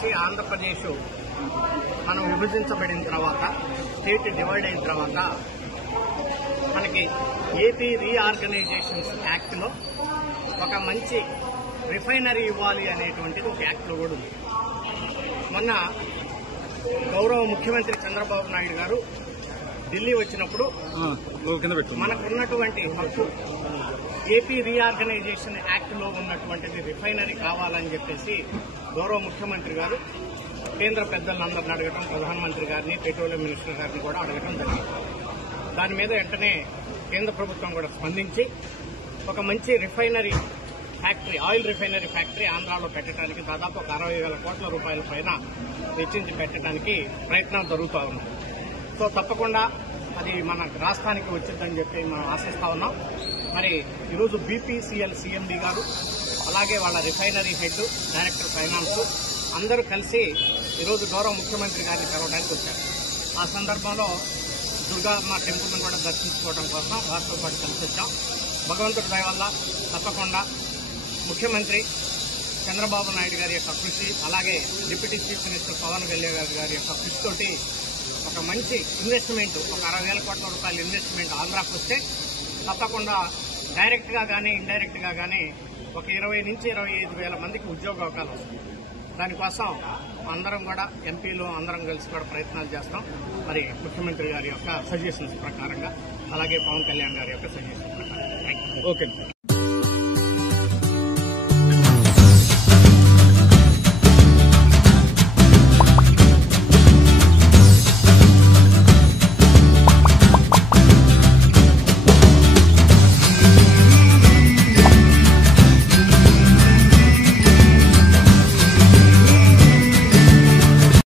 నుంచి ఆంధ్రప్రదేశ్ మనం విభజించబడిన తర్వాత, స్టేట్ డివైడ్ అయిన తర్వాత మనకి ఏపీ రీఆర్గనైజేషన్స్ యాక్ట్లో ఒక మంచి రిఫైనరీ ఇవ్వాలి అనేటువంటిది ఒక యాక్ట్లో కూడా ఉంది. మొన్న గౌరవ ముఖ్యమంత్రి చంద్రబాబు నాయుడు గారు ఢిల్లీ వచ్చినప్పుడు మనకున్నటువంటి హక్కు ఏపీ రీఆర్గనైజేషన్ యాక్ట్లో ఉన్నటువంటిది రిఫైనరీ కావాలని చెప్పేసి గౌరవ ముఖ్యమంత్రి గారు కేంద్ర పెద్దలందరిని అడగటం, ప్రధానమంత్రి గారిని, పెట్రోలియం మినిస్టర్ గారిని కూడా అడగటం జరిగింది. దాని మీద వెంటనే కేంద్ర ప్రభుత్వం కూడా స్పందించి ఒక మంచి refinery factory, oil refinery factory ఆంధ్రాలో పెట్టడానికి దాదాపు ఒక 60,000 కోట్ల రూపాయల పైన వెచ్చించి పెట్టడానికి ప్రయత్నాలు జరుగుతూ ఉన్నాయి. సో తప్పకుండా అది మన రాష్ట్రానికి వచ్చిందని చెప్పి మనం ఆశిస్తా ఉన్నాం. మరి ఈరోజు బీపీసీఎల్ సీఎండీ గారు, అలాగే వాళ్ళ రిఫైనరీ హెడ్, డైరెక్టర్ ఫైనాన్స్ అందరూ కలిసి ఈరోజు గౌరవ ముఖ్యమంత్రి గారిని కలవడానికి వచ్చారు. ఆ సందర్భంలో దుర్గామ్మ టెంపుల్ను కూడా దర్శించుకోవడం కోసం వారితో పాటు కలిసి వచ్చాం. భగవంతుడి దయ వల్ల తప్పకుండా ముఖ్యమంత్రి చంద్రబాబు నాయుడు గారి యొక్క కృషి, అలాగే deputy chief minister Pawan Kalyan గారి యొక్క కృషితోటి ఒక మంచి ఇన్వెస్ట్మెంట్, ఒక 60,000 కోట్ల రూపాయల ఇన్వెస్ట్మెంట్ ఆంధ్రాకు వస్తే తప్పకుండా డైరెక్ట్ గా కానీ ఇండైరెక్ట్ గా కానీ ఒక 20 నుంచి 25,000 మందికి ఉద్యోగ అవకాశాలు వస్తాయి. దానికోసం అందరం కూడా ఎంపీలు అందరం కలిసి కూడా ప్రయత్నాలు చేస్తాం. మరి ముఖ్యమంత్రి గారి యొక్క సజెషన్స్ ప్రకారంగా, అలాగే పవన్ కళ్యాణ్ గారి యొక్క సజెషన్స్ ప్రకారంగా. ఓకే.